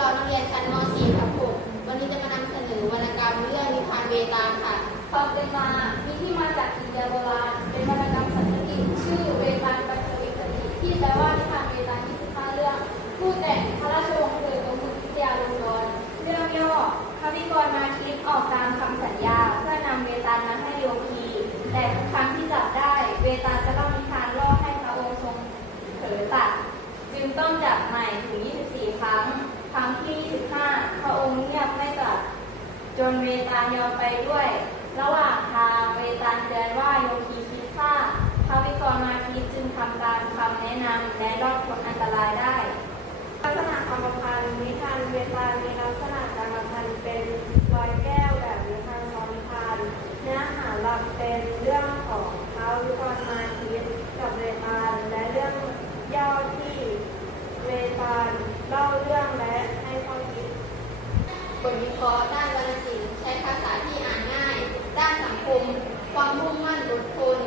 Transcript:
เราเรียนชั้นม .4 ครับ6วันนี้จะมานำเสนอวรรณกรรมเรื่องนิทานเวตาลค่ะ ความเป็นมา มีที่มาจากอินเดียโบราณ เป็นวรรณกรรมสันสกิตชื่อเวตาลปัจจวิสติที่แปลว่านิทานเวตาล25เรื่อง ผู้แต่งพระราชวงศ์เกิดองค์วิทยาลงกรเรื่องย่อพระวิกรมาทิตออกตามคำสัญญา เพื่อนำเวตาลมาให้โยคี แต่ทุกครั้งที่จับได้ เวตาลจะต้องมีทานล่อให้พระองค์ทรงเถิดตัดจึงต้องจับใหม่ถึง 24 นเวตาลยอมไปด้วย ระหว่างทางเวตาลเตือนว่าโยคีคิดฆ่าพระวิกรมาทิพย์จึงทำตามคำแนะนำและรอดพ้นอันตรายได้ ลักษณะความประพันธ์นิทานเวตาลมีลักษณะการประพันธ์เป็นรอยแก้วแบบนิทานซ้อนนิทานเนื้อหาหลักเป็นเรื่องของท้าวิกรมาทิตย์กับเวตาลและเรื่องย่อที่เวตาลเล่าเรื่องและให้ข้อคิดบทวิเคราะห์ด้ คม ความมุ่งมั่นอดทน